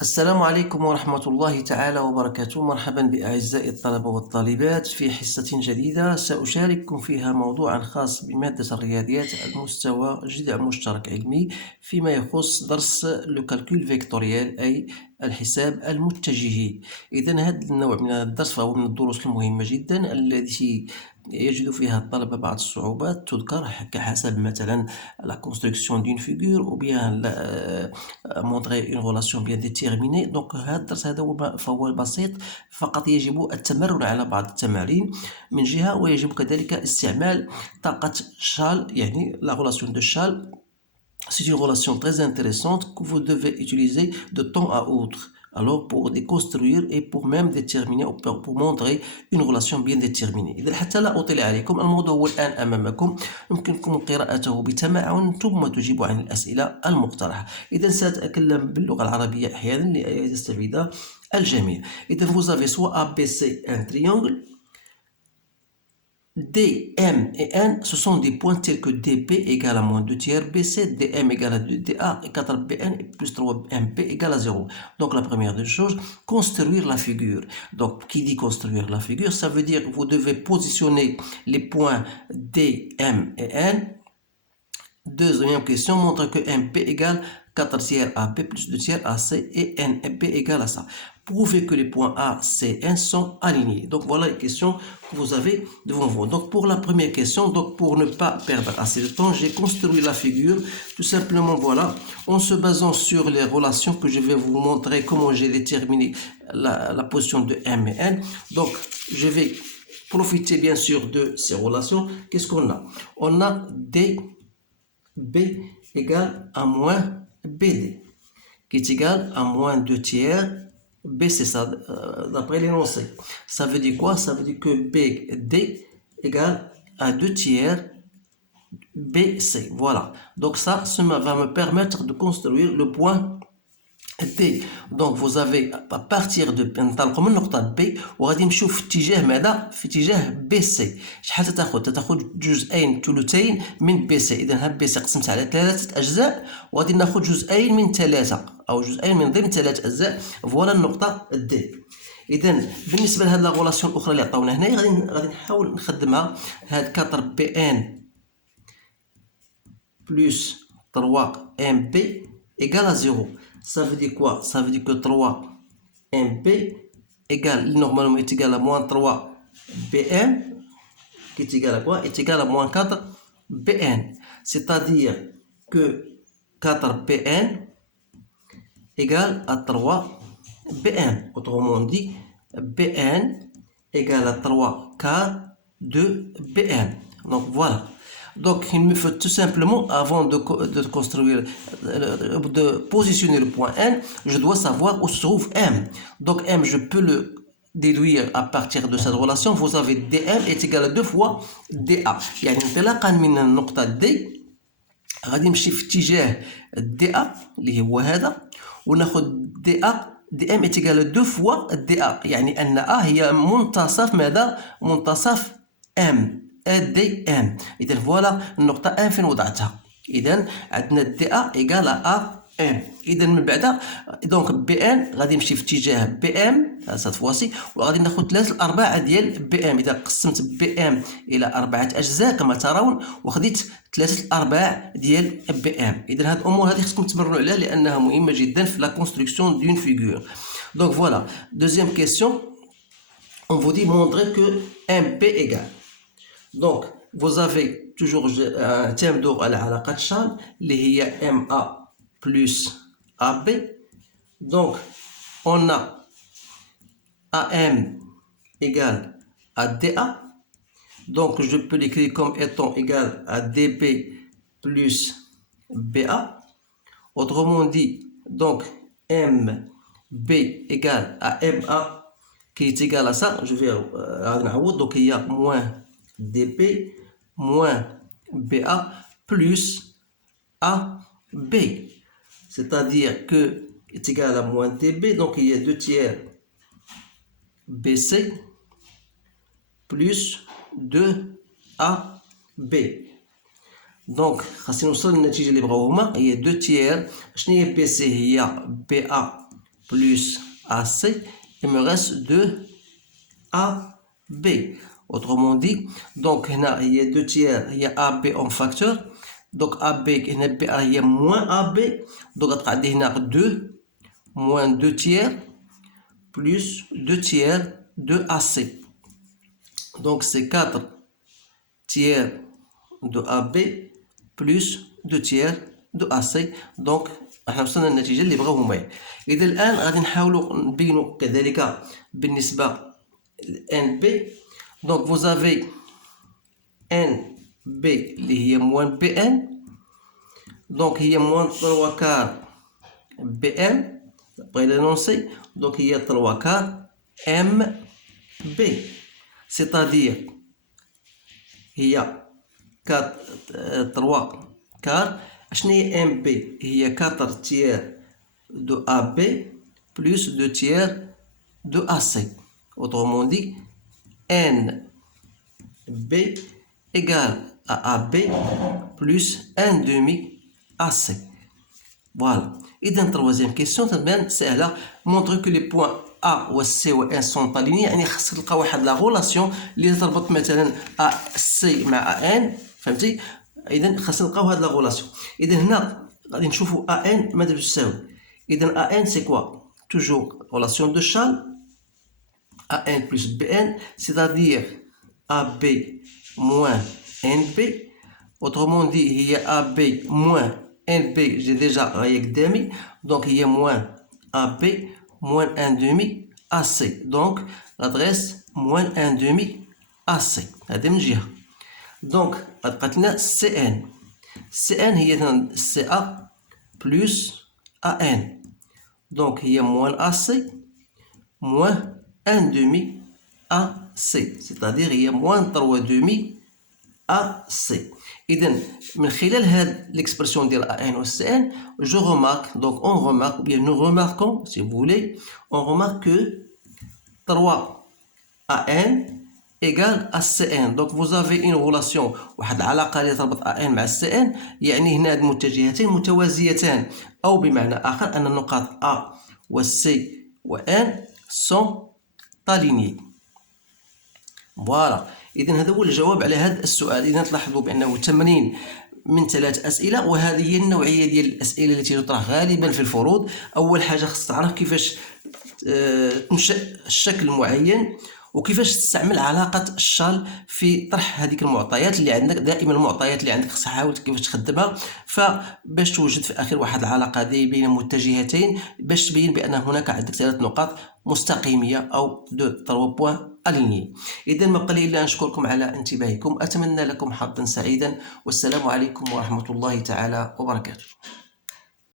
السلام عليكم ورحمة الله تعالى وبركاته. مرحبا بأعزائي الطلبة والطالبات في حصة جديدة سأشارككم فيها موضوعا خاص بمادة الرياضيات المستوى جذع مشترك علمي فيما يخص درس لو كالكول فيكتوريال أي الحساب المتجهي. إذا هذا النوع من الدرس فهو من الدروس المهمة جدا التي يجد فيها الطلبة بعض الصعوبات تذكر كحسب مثلا la construction d'une figure ou bien montrer une relation bien déterminée. donc هذا الدرس هذا فهو بسيط، فقط يجب التمرن على بعض التمارين من جهة، ويجب كذلك استعمال طاقة شال يعني la relation de Chasles. C'est une relation très intéressante que vous devez utiliser de temps à autre, alors pour déconstruire et pour même déterminer ou pour montrer une relation bien déterminée. إذا حتى لا أطيل عليكم، الموضوع هو الآن أمامكم، يمكنكم قراءته بتمعن ثم تجيب عن الأسئلة المقترحة. إذا سأتكلم باللغة العربية أحيانا ليستفيد الجميع. إذا vous avez soit ABC un triangle. D, M et N, ce sont des points tels que DP égale à moins 2 tiers BC, DM égale à 2 DA et 4 BN et plus 3 MP égale à 0. Donc la première des choses, construire la figure. Donc qui dit construire la figure, ça veut dire que vous devez positionner les points D, M et N. Deuxième question montre que MP égale 4 tiers AB plus 2 tiers AC et NP égale à ça. Prouvez que les points A, C, N sont alignés. Donc voilà les questions que vous avez devant vous. Donc pour la première question, donc pour ne pas perdre assez de temps, j'ai construit la figure. Tout simplement voilà, en se basant sur les relations que je vais vous montrer comment j'ai déterminé la position de M et N. Donc je vais profiter bien sûr de ces relations. Qu'est-ce qu'on a? On a D B égale à moins BD, qui est égal à moins 2 tiers B, c'est ça, d'après l'énoncé. Ça veut dire quoi? Ça veut dire que BD égale à 2 tiers BC. Voilà. Donc ça va me permettre de construire le point D. donc vous avez à partir de ننطلقوا من نقطة B وغادي نمشيو في اتجاه ماذا؟ في اتجاه BC. شحال تاخذ جزئين ثلثين من BC. إذا هاد BC قسمت على 3 أجزاء وغادي ناخذ جزئين من 3 أو جزئين من ضمن 3 أجزاء. فوالا النقطة D. إذا بالنسبة لهاد لا غولاسيون الأخرى اللي عطاونا هنايا غادي نحاول نخدمها. هاد 4 BN plus 3 MP égale à 0. Ça veut dire quoi? Ça veut dire que 3 MP égale, normalement est égal à moins 3 BM, qui est égal à quoi? Est égal à moins 4 BN. C'est-à-dire que 4 BN égale à 3 BN. Autrement dit, BN égale à 3 quarts de BN. Donc voilà. Donc il me faut tout simplement, avant de construire, de positionner le point N, je dois savoir où se trouve M. Donc M, je peux le déduire à partir de cette relation. Vous avez DM est égal à 2 fois DA. يعني انطلاقا من النقطة D غادي نمشي في اتجاه DA اللي هو هذا، وناخذ DA DM est égal à 2 fois DA، يعني أن A هي منتصف ماذا؟ منتصف M. DN. إذا فوالا النقطة ان فين وضعتها. إذا عندنا دي A إيكال أ ان. إذا من بعد دونك بي ان غادي نمشي في اتجاه بي ام سات فواسي، وغادي ناخذ 3/4 ديال بي ام. إذا قسمت بي ام إلى 4 أجزاء كما ترون وخديت 3/4 ديال بي ام. إذا هاد الأمور هذه خصكم تمرنوا عليها لأنها مهمة جدا في لا كونستركسيون دون فيغور. دونك فوالا دوزيام كيسيون on vous dit montrer que MP égale. Donc, vous avez toujours un thème d'or à la Chasles, il y a MA plus AB. Donc, on a AM égale à DA. Donc, je peux l'écrire comme étant égal à DB plus BA. Autrement dit, donc, MB égale à MA qui est égal à ça. Je vais donc il y a moins DP moins BA plus AB. C'est-à-dire que est égal à moins DB, donc il y a 2 tiers BC plus 2AB. Donc خاصنا نوصل للنتيجة اللي بغاو هما هي 2 tiers. شنو هي BC؟ هي BA plus AC, il me reste 2AB. Autrement dit, donc il y a 2 tiers, il y a AB en facteur. Donc AB, il y a moins AB. Donc il y a 2 moins 2 tiers plus 2 tiers de AC. Donc c'est 4 tiers de AB plus 2 tiers de AC. donc احنا وصلنا للنتيجه اللي بغاو هما. اذا الان غادي نحاولوا نبينوا كذلك بالنسبه ل NB. donc vous avez NB اللي هي moins BN. donc هي moins 3 quart BM بغينا نونسي. donc هي 3 quart MB. c'est-à-dire هي 3 quart. شنو هي ام بي؟ هي 4 tiers de AB plus 2 tiers de AC. autrement dit NB égale à AB plus 1 demi AC. voilà. إذا troisième question تبان سهلة. montre que les points A و C و N sont alignés. يعني خاصك تلقى واحد لا غولاسيون اللي تربط مثلا AC مع AN. فهمتي؟ إذا خاصنا نلقاو هاد لا غولاسيون. إذا هنا غادي نشوفو AN ماذا تساوي. إذا AN سي كوا؟ توجور غولاسيون دو شال AN plus BN, c'est-à-dire AB moins NB. autrement dit هي AB moins NB, j'ai déjà راه قدامي. donc هي moins AB moins 1 demi AC. donc l'adresse moins 1 demi AC. هذا من جهة. donc غتبقى لنا CN. CN هي CA plus AN. donc هي moins AC moins 1 demi AC, c'est-à-dire هي moins 3 demi AC. إذا من خلال هاد l'expression ديال AN و CN, je remarque, donc on remarque, ou bien nous remarquons, si vous voulez, on remarque que 3 AN égale à CN. donc vous avez une relation, واحد العلاقة اللي تربط AN مع CN. يعني هنا هاد المتجهتين متوازيتان، أو بمعنى آخر أن النقاط A و C و N sont alignées. فوالا. إذا هذا هو الجواب على هذا السؤال. إذا تلاحظوا بأنه 80 من 3 أسئلة، وهذه هي النوعية ديال الأسئلة التي تطرح غالبا في الفروض. أول حاجة خص تعرف كيفاش تنشئ شكل معين، وكيفاش تستعمل علاقة الشال في طرح هذيك المعطيات اللي عندك. دائما المعطيات اللي عندك خصها حاول كيفاش تخدمها، فباش توجد في الأخير واحد العلاقة دي بين متجهتين، باش تبين بأن هناك عندك 3 نقاط مستقيمية أو 3 بوان ألينيي. إذا ما بقى لي إلا نشكركم على انتباهكم. أتمنى لكم حظا سعيدا، والسلام عليكم ورحمة الله تعالى وبركاته.